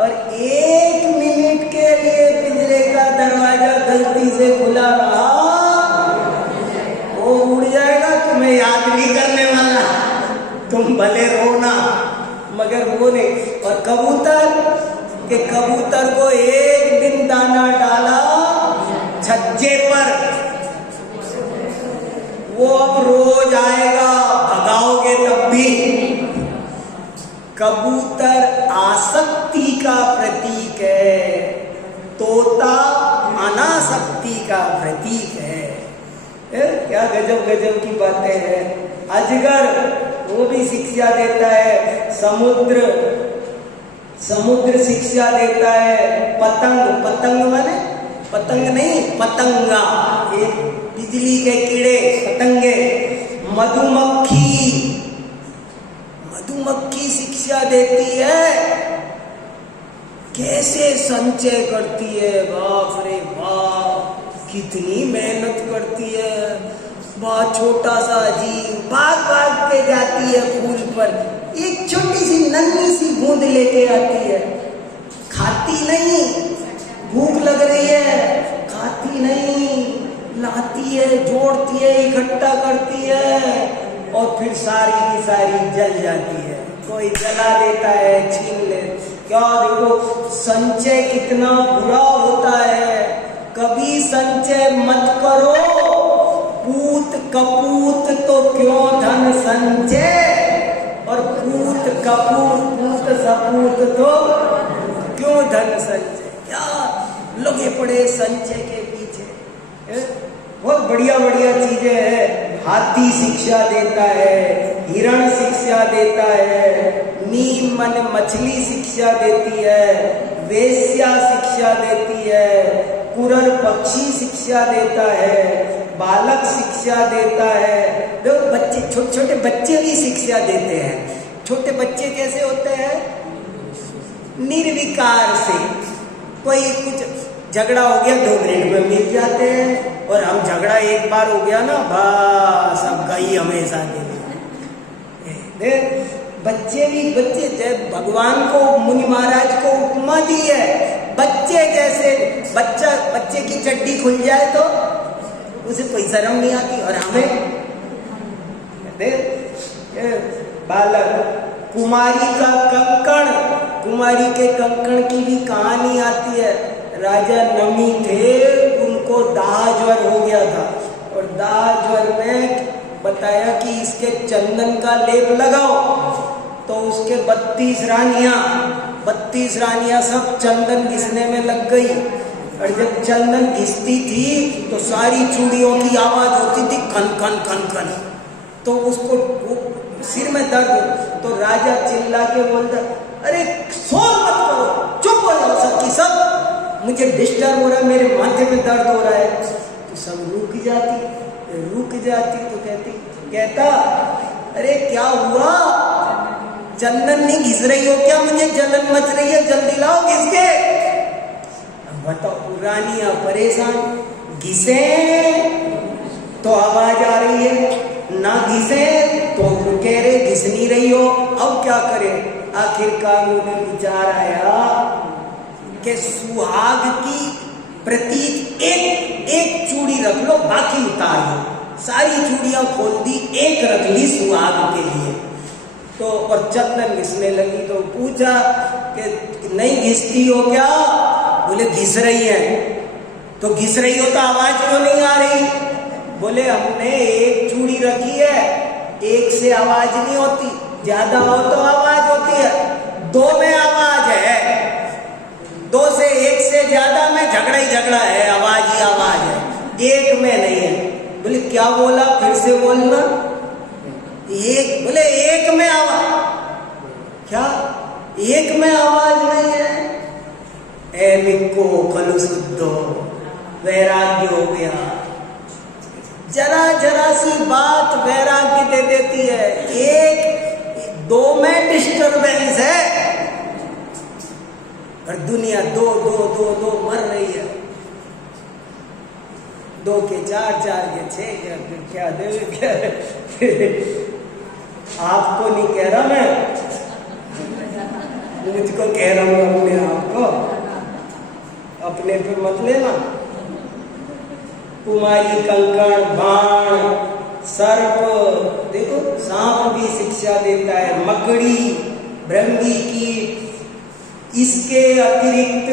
और 1 मिनट के लिए पिंजरे का दरवाजा गलती से खुला रहा, वो उड़ जाएगा, तुम्हें याद भी करने वाला, तुम भले रोना मगर वो नहीं। और कबूतर को एक दिन दाना डाला छज्जे पर, वो अब रोज आएगा, भगाओगे तब भी। कबूतर आसक्ति का प्रतीक है, तोता अनासक्ति का प्रतीक है। क्या गजब गजब की बातें हैं। अजगर वो भी शिक्षा देता है, समुद्र शिक्षा देता है। पतंग माने पतंग नहीं, पतंगा, ये बिजली के कीड़े, पतंगे। मधुमक्खी शिक्षा देती है, कैसे संचय करती है, बाप रे बाप, कितनी मेहनत करती है। बहुत छोटा सा जीव भाग के जाती है फूल पर, एक छोटी सी नन्ही सी बूंद लेके आती है, खाती नहीं, भूख लग रही है, खाती नहीं, लाती है, जोड़ती है, इकट्ठा करती है और फिर सारी की सारी जल जाती है। कोई जला देता है, छीन ले। क्या देखो संचय कितना बुरा होता है। कभी संचय मत करो, पूत कपूत तो क्यों धन संचय, और पूत कपूत पूत सपूत तो क्यों धन संचय। क्या लगे पड़े संचय के पीछे। बहुत बढ़िया बढ़िया चीजें हैं। हाथी शिक्षा देता है, हिरण शिक्षा देता है, नीम मन मछली शिक्षा देती है, वेश्या शिक्षा देती है, कुरर पक्षी शिक्षा देता है, बालक शिक्षा देता है। देखो बच्चे, छोटे छोटे बच्चे भी शिक्षा देते हैं। छोटे बच्चे कैसे होते हैं, निर्विकार से। कोई कुछ झगड़ा हो गया 2 मिनट में मिल जाते हैं, और हम झगड़ा एक बार हो गया ना बस अब गई हमेशा के लिए। बच्चे भगवान को मुनि महाराज को उपमा दी है, बच्चे जैसे बच्चे की चड्डी खुल जाए तो उसे कोई शर्म नहीं आती, और हमें बालक कुमारी का कंकण, कुमारी के कंकण की भी कहानी आती है। राजा नमी थे, उनको दाह ज्वर हो गया था, और दाह ज्वर में बताया कि इसके चंदन का लेप लगाओ, तो उसके 32 रानियां सब चंदन घिसने में लग गई, और जब चंदन घिसती थी तो सारी चूड़ियों की आवाज होती थी खन खन खन खन, तो उसको सिर में दर्द, तो राजा चिल्ला के बोलता, अरे शोर मत करो, चुप हो जाओ सबकी सब, मुझे डिस्टर्ब हो रहा है, मेरे माथे में दर्द हो रहा है। तो सब रुक जाती तो कहता अरे क्या हुआ, चंदन नहीं घिस रही हो क्या, मुझे जलन मच रही है, जल्दी लाओ घिस के। बताओ, रानियां परेशान, घिसे तो आवाज आ रही है, ना घिसे तो कह रहे घिस नहीं रही हो, अब क्या करें। आखिरकार उन्हें विचार आया कि सुहाग की प्रतीक एक चूड़ी रख लो, बाकी उतार लो। सारी चूड़ियां खोल दी, एक रख ली सुहाग के लिए। तो और चंदन घिसने लगी, तो पूछा कि नहीं घिसती हो क्या, बोले घिस रही है। तो घिस रही हो तो आवाज क्यों नहीं आ रही, बोले हमने एक चूड़ी रखी है, एक से आवाज नहीं होती, ज्यादा हो तो आवाज होती है, 2 में आवाज है, 2 से 1 से ज्यादा में झगड़ा ही झगड़ा है, आवाज ही आवाज है, 1 में नहीं है। बोले क्या बोला, फिर से बोलना। बोले 1 में आवाज, क्या 1 में आवाज नहीं है। मिक्को खलु शुद्धो, वैराग्य हो गया। जरा सी बात वैराग्य दे देती है, 1-2 में डिस्टरबेंस है, और दुनिया दो मर रही है, 2 के 4 के 6 क्या आपको नहीं कह रहा मैं, मुझको कह रहा हूं, अपने आप को अपने पे मत लेना। कुमारी कंकण बाण सर्प, देखो सांप भी शिक्षा देता है, मकड़ी भृंगी की। इसके अतिरिक्त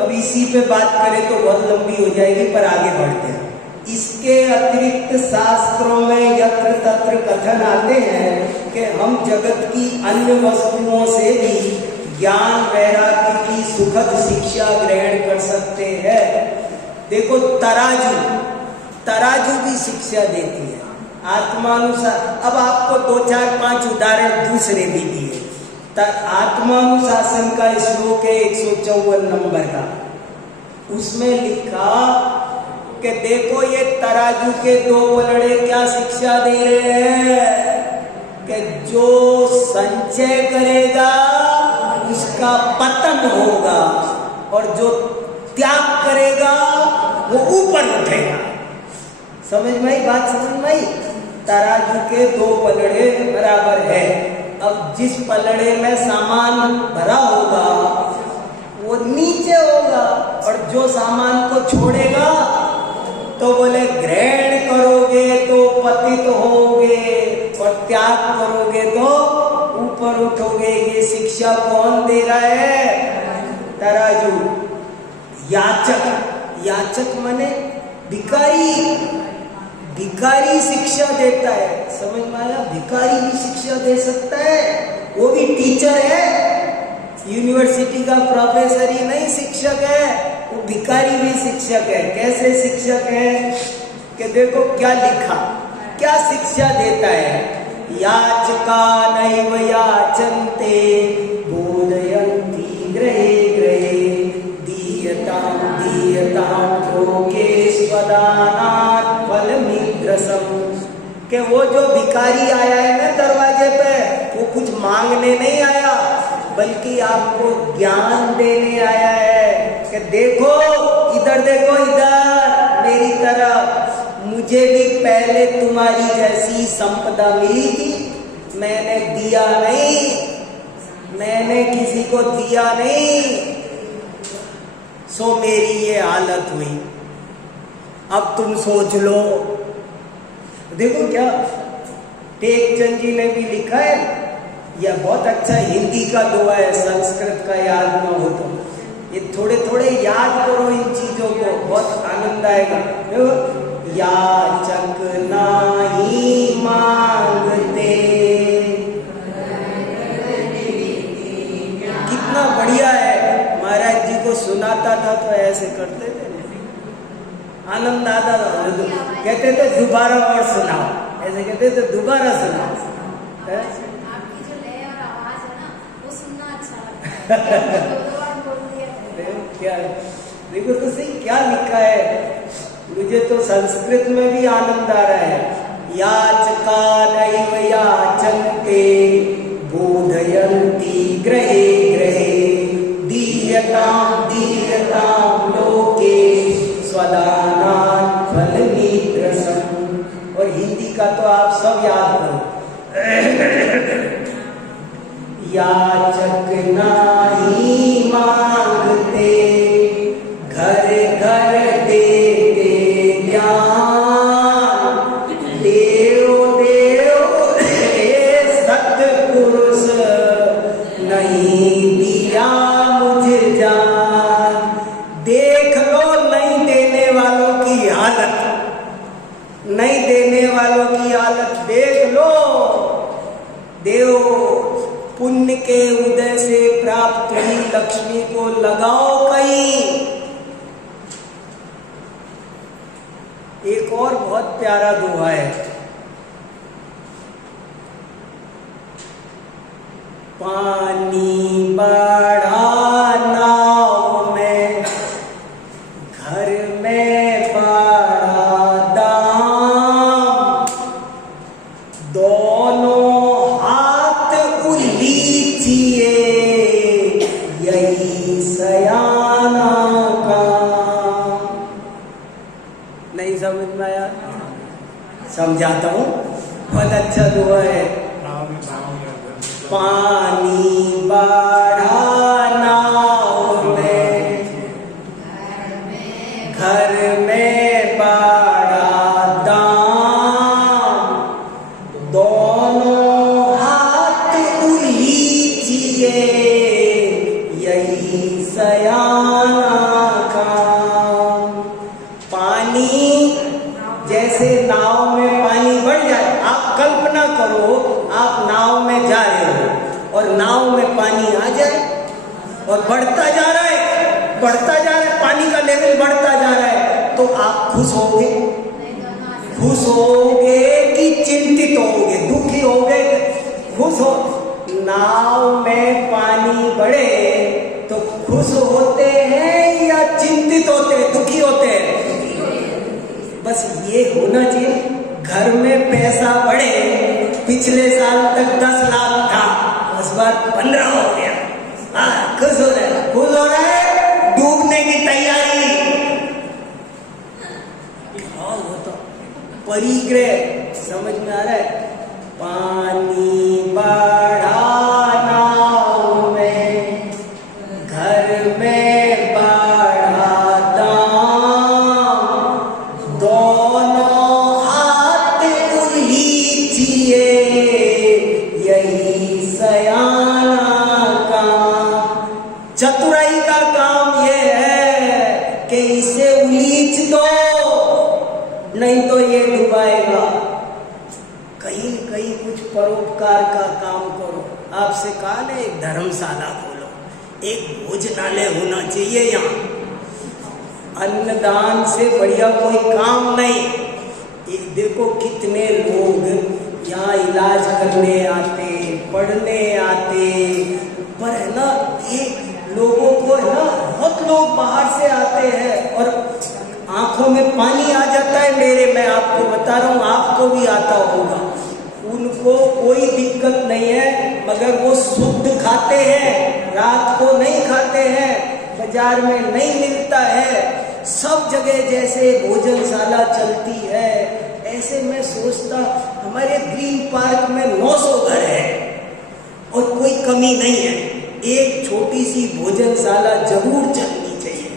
अब इसी पे बात करें तो बहुत लंबी हो जाएगी, पर आगे बढ़ते हैं। इसके अतिरिक्त शास्त्रों में यत्र तत्र कथन आते हैं कि हम जगत की अन्य वस्तुओं से भी ज्ञान वैराग्य की सुखद शिक्षा ग्रहण कर सकते हैं। देखो तराजू भी शिक्षा देती है आत्मानुसार। अब आपको 2, 4, 5 उदाहरण दूसरे भी दिए। आत्मानुशासन का श्लोक है 154 नंबर का, उसमें लिखा कि देखो ये तराजू के 2 पलड़े क्या शिक्षा दे रहे हैं कि जो संचय करेगा उसका पतन होगा, और जो त्याग करेगा वो ऊपर उठेगा। समझ में आई बात, समझ में आई। तराजू के 2 पलड़े बराबर है। अब जिस पलड़े में सामान भरा होगा वो नीचे होगा, और जो सामान को छोड़ेगा तो बोले ग्रहण करोगे तो पतित होगे, और त्याग करोगे तो ऊपर उठोगे। ये शिक्षा कौन दे रहा है? तराजू। याचक माने भिखारी शिक्षा देता है। समझ में आया? भिखारी भी शिक्षा दे सकता है, वो भी टीचर है, यूनिवर्सिटी का प्रोफेसर ही नहीं शिक्षक है, वो भिखारी भी शिक्षक है। कैसे शिक्षक है कि देखो क्या लिखा, क्या शिक्षा देता है। याचका नैव याचन्ते बोधयन्ति ग्रहे ग्रहे दीयतां लोके स्वदानात् फलमिद्रसम्। कि वो जो भिखारी आया है ना दरवाजे पे, वो कुछ मांगने नहीं आया, बल्कि आपको ज्ञान देने आया है। कि देखो इधर, देखो इधर मेरी तरफ, मुझे भी पहले तुम्हारी जैसी संपदा मिली थी, मैंने दिया नहीं, मैंने किसी को दिया नहीं, सो मेरी ये हालत हुई। अब तुम सोच लो। देखो क्या टेकचंद जी ने भी लिखा है, यह बहुत अच्छा हिंदी का दुआ है, संस्कृत का याद ना हो तो ये थोड़े थोड़े याद करो इन चीजों को, बहुत आनंद आएगा। याचक नाही मांगते, कितना बढ़िया है। महाराज जी को सुनाता था तो ऐसे करते थे, आनंद आता था, कहते थे दोबारा और सुनाओ, ऐसे कहते थे दोबारा सुनाओ। आपकी जो लय और आवाज है ना, वो सुनना अच्छा लगता है। क्या देखो तो सही क्या लिखा है, मुझे तो संस्कृत में भी आनंद आ रहा है। याचका नैव याचन्ते बोधयन्ति ग्रहे ग्रहे दीयतां दीयतां लोके स्वदानात् फलमीद्रसम्। और हिंदी का तो आप सब याद करो। याचक नाही मांगते, घर घर देते ज्ञान, देव देव हे सतपुरुष, नहीं दिया मुझे जान। देख लो नहीं देने वालों की हालत, नहीं देने वालों की हालत देख लो। देव पुण्य के उदय से प्राप्त हुई लक्ष्मी को लगाओ कहीं। एक और बहुत प्यारा दोहा है, पानी बढ़ा नाव में, घर में बढ़ा दाम, दोनों हाथ उलीचिए, यही सयाना काम। नहीं समझ में आया? समझाता हूँ, बहुत अच्छा दुआ है। पानी बढ़ा नाव में, घर में बढ़ा दाम, दोनों हाथ उलीचिए, यही सयाना काम। पानी जैसे नाव में पानी बढ़ जाए, आप कल्पना करो आप नाव में जा रहे हो और नाव में पानी आ जाए और बढ़ता जा रहा है, बढ़ता जा रहा है, पानी का लेवल बढ़ता जा रहा है, तो आप खुश होगे? खुश होगे कि चिंतित होगे, दुखी होगे? खुश हो। नाव में पानी बढ़े तो खुश होते हैं या चिंतित होते हैं, दुखी होते हैं? बस ये होना चाहिए। घर में पैसा बढ़े, पिछले साल तक 10 लाख था, इस बार 15 हो गया, हाँ खुश हो रहा है, खुश हो रहा है, डूबने की तैयारी। हाँ वो तो परिग्रह समझ में आ रहा है। पानी बढ़ा नाव में, घर में बढ़ा दाम, दोनों हाथ उलीचिए, यही सयाना काम। चतुराई का काम ये है कि इसे उलीच दो, नहीं तो ये डुबाएगा। कहीं कहीं कुछ परोपकार का काम करो। आपसे कहा ना एक धर्मशाला खोलो, एक भोजनालय होना चाहिए यहाँ। अन्नदान से बढ़िया कोई काम नहीं। एक देखो कितने लोग यहाँ इलाज करने आते, पढ़ने आते, पर है ना ये लोगों को है ना, बहुत लोग बाहर से आते हैं और आंखों में पानी आ जाता है मेरे, मैं आपको बता रहा हूँ, आपको भी आता होगा। उनको कोई दिक्कत नहीं है, मगर वो शुद्ध खाते हैं, रात को नहीं खाते हैं। बाजार में नहीं मिलता है। सब जगह जैसे भोजनशाला चलती है, ऐसे मैं सोचता हमारे ग्रीन पार्क में 900 घर है और कोई कमी नहीं है। एक छोटी सी भोजनशाला जरूर चलनी चाहिए।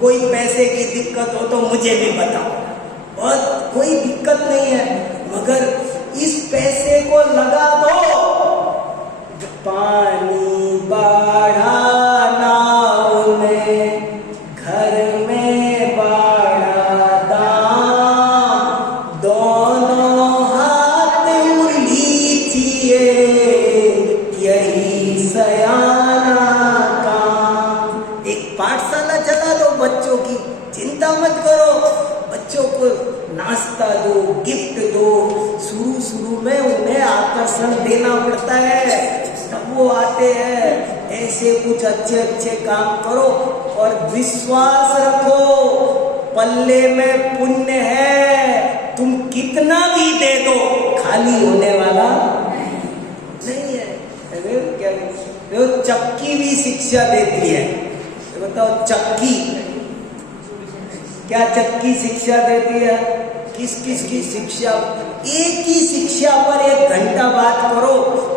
कोई पैसे की दिक्कत हो तो मुझे भी बताओ, और कोई दिक्कत नहीं है, मगर इस पैसे को लगा दो। पानी बढ़ाना उन्हें घर में बढ़ा दाम, दोनों हाथ लीजिए यही सयाना काम। एक पाठशाला चला दो बच्चों की, चिंता मत करो, बच्चों को नाश्ता दो, गिफ्ट दो। शुरू में उन्हें आकर्षण देना पड़ता है, तब वो आते हैं। ऐसे कुछ अच्छे काम करो और विश्वास रखो, पल्ले में पुण्य है। तुम कितना भी दे दो, खाली होने वाला नहीं है। क्या देखो, चक्की भी शिक्षा देती है। तो बताओ चक्की, क्या चक्की शिक्षा देती है? किस की शिक्षा? एक ही शिक्षा पर 1 घंटा बात करो।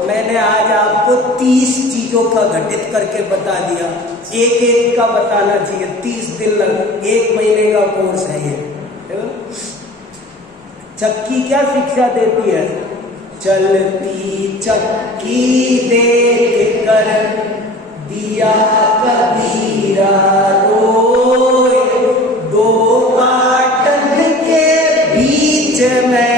मैंने आज आपको 30 चीजों का घटित करके बता दिया। एक का बताना चाहिए, 30 दिन लग, 1 महीने का कोर्स है ये। चक्की क्या शिक्षा देती है? चलती चक्की देख कर दिया कबीरा रोए, 2 पाटन के बीच में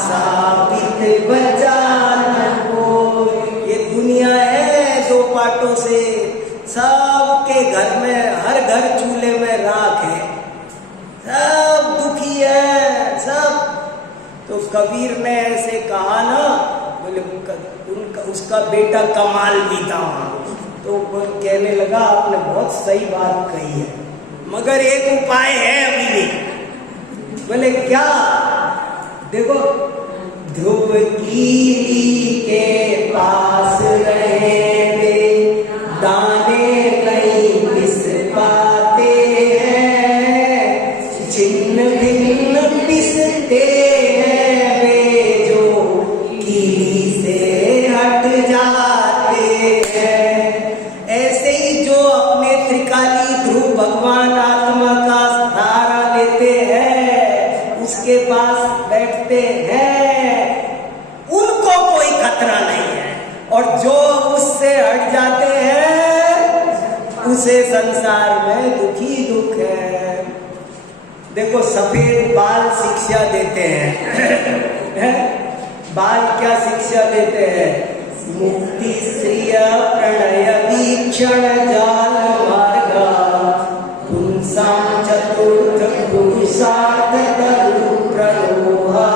साबित बचाना कोई। ये दुनिया है 2 पाटों से, सबके घर में, हर घर चूल्हे में राख है, सब दुखी है सब। तो कबीर ने ऐसे कहा ना, बोले उसका बेटा कमाल भी था वहां, तो कहने लगा आपने बहुत सही बात कही है, मगर एक उपाय है अभी भी। बोले क्या? देखो, ध्रुव कीरी के पास रहे वे, दाने नहीं पिस पाते हैं, छिन्न भिन्न पिसते हैं वे जो कीरी से हट जाते हैं। ऐसे ही जो अपने त्रिकाली ध्रुव भगवान आत्मा का सहारा लेते हैं, उसके पास बैठते हैं, उनको कोई खतरा नहीं है, और जो उससे हट जाते हैं उसे संसार में दुखी दुख है। देखो, सफेद बाल शिक्षा देते हैं। बाल क्या शिक्षा देते हैं? मुक्ति श्रिय प्रणय वीक्षण जाल मार्गा, पुंसां चतुर्थ पुरुषार्थ तरु प्रलोहा,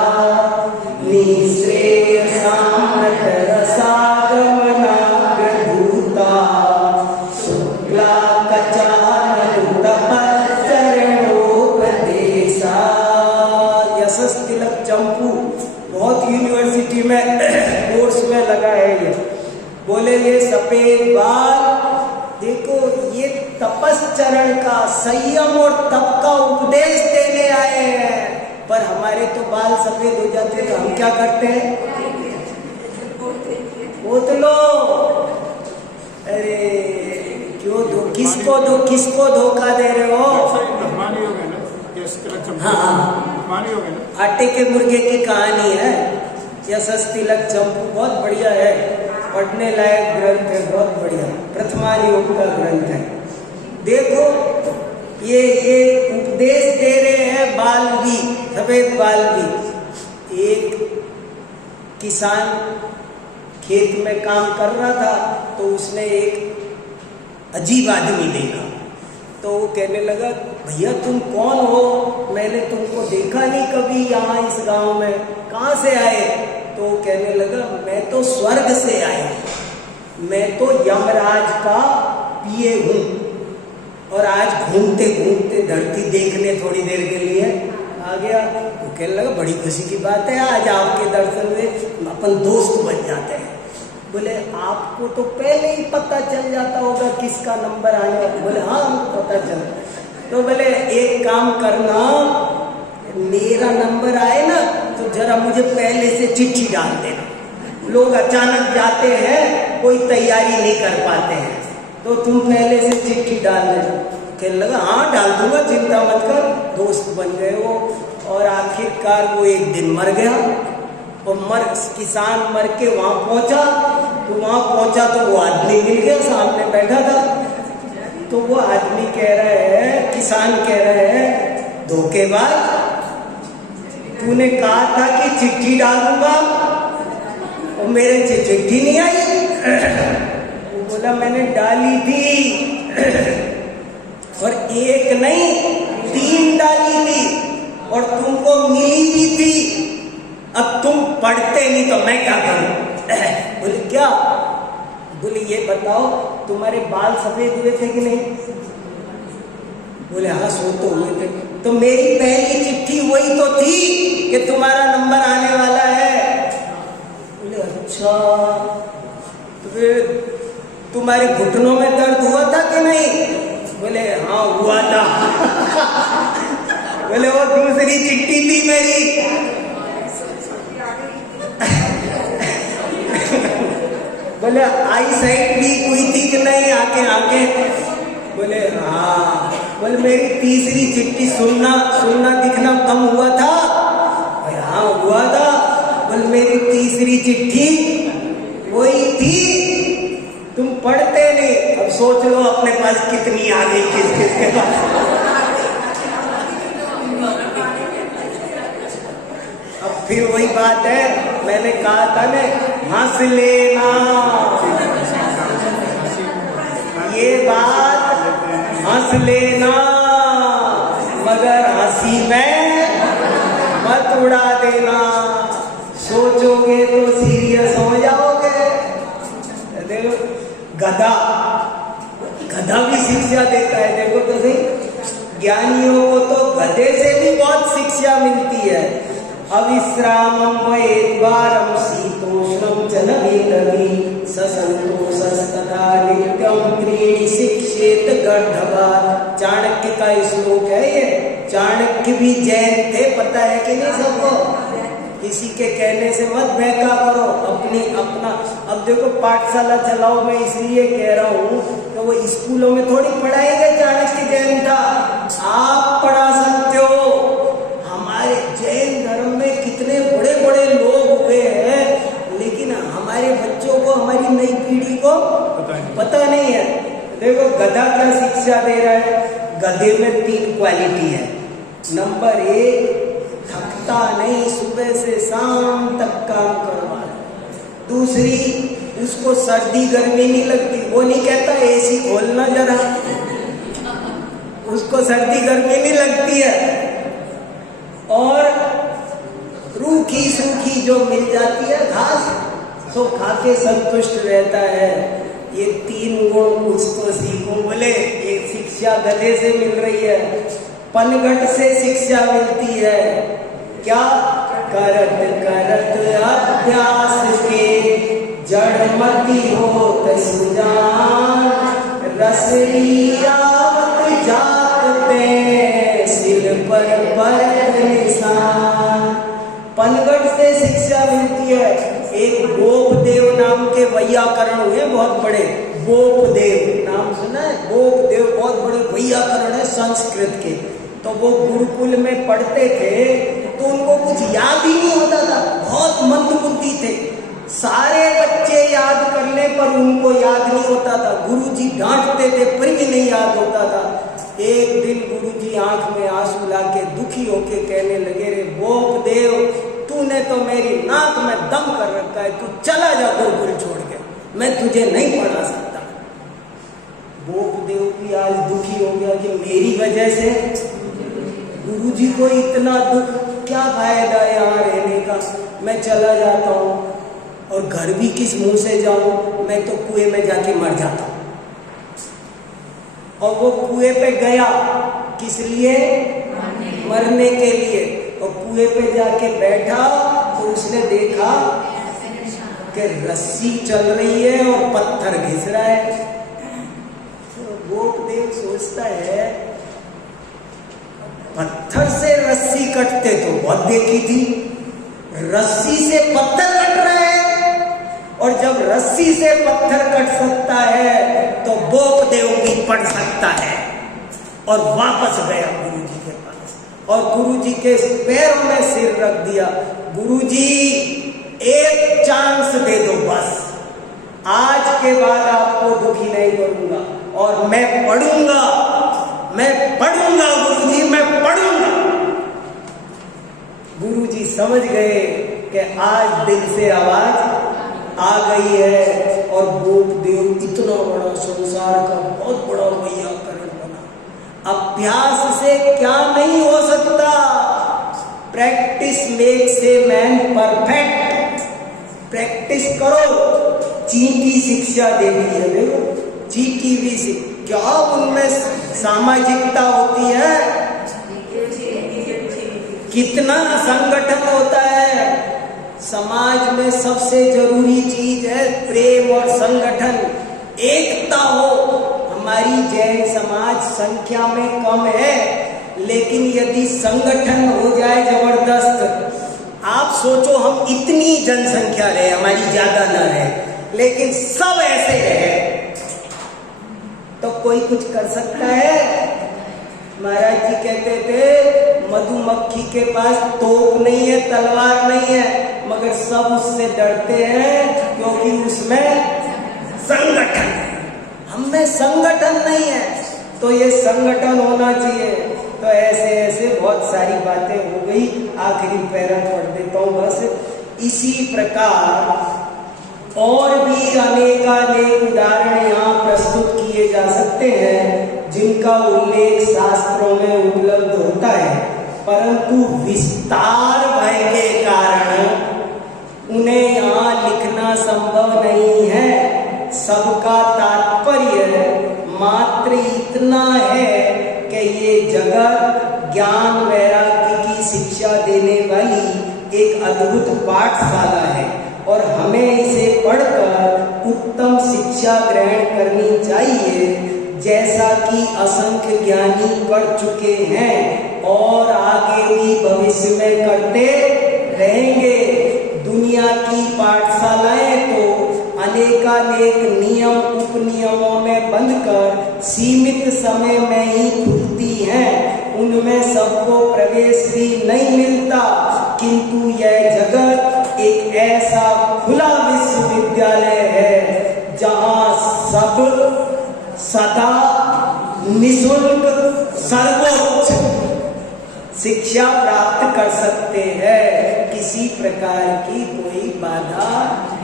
निःश्रेयसां नटरसागमनाग्रभूता, शुक्ला कचाननुतपश्चरणोपदेशा। यशस तिलक चंपू बहुत यूनिवर्सिटी में कोर्स में लगा है ये। बोले ये सफेद बाल, देखो ये तपस्चरण का, संयम और तप का उपदेश देने आए हैं। पर हमारे तो बाल सफेद हो जाते हैं तो हम क्या करते हैं? पोत लो। अरे क्यों किसको धोखा दे रहे हो? हाँ, आटे के मुर्गे की कहानी है। यशस तिलक चंपू बहुत बढ़िया है, पढ़ने लायक ग्रंथ है, बहुत बढ़िया, प्रथमा योग का ग्रंथ है। देखो ये उपदेश दे रहे हैं बाल भी, सफेद बाल भी। एक किसान खेत में काम कर रहा था, तो उसने एक अजीब आदमी देखा, तो वो कहने लगा, भैया तुम कौन हो? मैंने तुमको देखा नहीं कभी यहाँ इस गांव में, कहाँ से आए? तो वो कहने लगा, मैं तो स्वर्ग से आया, मैं तो यमराज का पिए हूँ, और आज घूमते घूमते धरती देखने थोड़ी देर के लिए आ गया। वो कहने लगा, बड़ी खुशी की बात है, आज आपके दर्शन में अपन दोस्त बन जाते हैं। बोले आपको तो पहले ही पता चल जाता होगा किसका नंबर आने वाला। बोले हाँ हमको पता चला। तो बोले एक काम करना, मेरा नंबर आए ना तो जरा मुझे पहले से चिट्ठी डाल देना। लोग अचानक जाते हैं, कोई तैयारी नहीं कर पाते हैं, तो तुम पहले से चिट्ठी डाल देना। कहने लगा हाँ डाल दूंगा, चिंता मत कर। दोस्त बन गए वो, और आखिरकार वो एक दिन मर गया। और किसान मर के वहां पहुंचा, तो वहां पहुंचा तो वो आदमी मिल गया, सामने बैठा था। तो वो आदमी कह रहे हैं, किसान कह रहे हैं, धोखेबाज, तूने कहा था कि चिट्ठी डालूंगा और मेरे से चिट्ठी नहीं आई। वो बोला मैंने डाली थी, और एक नहीं 3 डाली थी, और तुमको मिली भी थी। अब तुम पढ़ते नहीं तो मैं क्या करूं? बोले क्या? बोले ये बताओ तुम्हारे बाल सफेद हुए थे कि नहीं? बोले हाँ सो तो हुए थे। तो मेरी पहली चिट्ठी वही तो थी कि तुम्हारा नंबर आने वाला है। बोले अच्छा, तो फिर तुम्हारे घुटनों में दर्द हुआ था कि नहीं? बोले हाँ हुआ था। बोले वो दूसरी चिट्ठी थी मेरी। बोले आई साइट भी हुई थी कि नहीं? आंखें? बोले हाँ। बोले मेरी तीसरी चिट्ठी सुनना दिखना कम हुआ था? हाँ हुआ था। बोले मेरी तीसरी चिट्ठी वही थी, तुम पढ़ते नहीं। अब सोच लो अपने पास कितनी आ गई, किसके पास। अब फिर वही बात है, मैंने कहा था ना, हंस लेना। ये बात हंस लेना, मगर हंसी में मत उड़ा देना। सोचोगे तो सीरियस हो जाओगे। देखो गधा भी शिक्षा देता है। देखो तो सही, ज्ञानियों को तो गधे से भी बहुत शिक्षा मिलती है। अविश्रामं वैद्वारं शीतोष्णं च नवीनवी ससंतोषस्तथा नित्यं त्रीणि शिक्षेत गर्धवात्। चाणक्य का श्लोक है ये। चाणक्य भी जैन थे, पता है कि नहीं सबको? किसी के कहने से मत बहका करो, अपना। अब देखो पाठशाला चलाओ, मैं इसलिए कह रहा हूँ कि वो स्कूलों में थोड़ी पढ़ाएंगे चाणक्य जैन था। आप पढ़ा सकते हो। हमारे जैन धर्म में कितने बड़े बड़े लोग हुए हैं, लेकिन हमारे बच्चों को, हमारी नई पीढ़ी को पता नहीं है। देखो गधा क्या शिक्षा दे रहा है। गधे में 3 क्वालिटी है। नंबर 1, थकता नहीं, सुबह से शाम तक काम करवा। दूसरी, उसको सर्दी गर्मी नहीं लगती। वो नहीं कहता एसी खोलना जरा, उसको सर्दी गर्मी नहीं लगती है। और रूखी सूखी जो मिल जाती है घास, तो खा के संतुष्ट रहता है। ये 3 गुण उसको सीखो। बोले ये शिक्षा गधे से मिल रही है। पनघट से शिक्षा मिलती है। क्या? करत करत अभ्यास के जड़मती होत सुजान, रस लियावत जाते सिल पर परत निशान। पनघट से शिक्षा मिलती है। एक गोपदेव नाम के वैयाकरण हुए बहुत बड़े। गोपदेव नाम सुना है? गोपदेव बहुत बड़े वैयाकरण है संस्कृत के। तो वो गुरुकुल में पढ़ते थे, तो उनको कुछ याद ही नहीं होता था। बहुत मंदबुद्धि थे। सारे बच्चे याद करने पर उनको याद नहीं होता था। गुरुजी डांटते थे पर भी नहीं याद होता था। एक दिन गुरुजी आंख में आंसू लाके दुखी होके कहने लगे, रे गोपदेव, तूने तो मेरी नाक में दम कर रखा है, तू चला जा गुरुकुल छोड़ के, मैं तुझे नहीं पढ़ा सकता। गोपदेव भी आज दुखी हो गया कि मेरी वजह से गुरुजी को इतना दुख, क्या फायदा यहाँ रहने का, मैं चला जाता हूँ। और घर भी किस मुंह से जाऊं, मैं तो कुएं में जाके मर जाता हूं। और वो कुएं पे गया किस लिए? मरने के लिए। और कुएं पे जाके बैठा तो उसने देखा कि रस्सी चल रही है और पत्थर घिस रहा है। तो गोपदेव सोचता है पत्थर से रस्सी कटते तो बहुत देखी थी, रस्सी से पत्थर कट रहा है, और जब रस्सी से पत्थर कट सकता है तो गोपदेव भी पढ़ सकता है। और वापस गया गुरुजी के पास और गुरुजी के पैरों में सिर रख दिया। गुरुजी एक चांस दे दो बस, आज के बाद आपको दुखी नहीं करूंगा और मैं पढ़ूंगा गुरुजी, मैं पढ़ूंगा। गुरुजी समझ गए कि आज दिल से आवाज आ गई है और गोपदेव इतना बड़ा संसार का बहुत बड़ा वैयाकरण बना। अभ्यास से क्या नहीं हो सकता, practice makes a man perfect. Practice करो। चींटी शिक्षा दे दी है, देखो चींटी भी क्या उनमें सामाजिकता होती है, कितना संगठन होता है। समाज में सबसे जरूरी चीज है प्रेम और संगठन, एकता हो। हमारी जैन समाज संख्या में कम है, लेकिन यदि संगठन हो जाए जबरदस्त, आप सोचो हम इतनी जनसंख्या रहे, हमारी ज्यादा न रहे, लेकिन सब ऐसे रहे तो कोई कुछ कर सकता है। महाराज जी कहते थे मधुमक्खी के पास तोप नहीं है, तलवार नहीं है, मगर सब उससे डरते हैं क्योंकि उसमें संगठन है। हम में संगठन नहीं है, तो ये संगठन होना चाहिए। तो ऐसे ऐसे बहुत सारी बातें हो गई। आखिरी पैरा पढ़ देता हूँ बस। इसी प्रकार और भी अनेकानेक उदाहरण यहाँ प्रस्तुत किए जा सकते हैं जिनका उल्लेख शास्त्रों में उपलब्ध होता है, परंतु विस्तार भय के कारण उन्हें यहाँ लिखना संभव नहीं है। सबका तात्पर्य मात्र इतना है कि ये जगत ज्ञान वैराग्य की शिक्षा देने वाली एक अद्भुत पाठशाला है और हमें इसे पढ़कर उत्तम शिक्षा ग्रहण करनी चाहिए, जैसा कि असंख्य ज्ञानी कर चुके हैं और आगे भी भविष्य में करते रहेंगे। दुनिया की पाठशालाएं तो अनेकानेक नियम उपनियमों में बंधकर सीमित समय में ही खुलती हैं, उनमें सबको प्रवेश भी नहीं मिलता, किंतु यह जगत एक ऐसा खुला विश्वविद्यालय है जहां सब सदा निःशुल्क सर्वोच्च शिक्षा प्राप्त कर सकते हैं, किसी प्रकार की कोई बाधा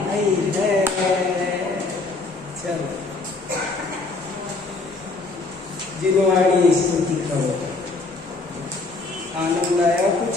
नहीं है। चलो जिनवाणी स्तुति करो। आनंद आया कुछ?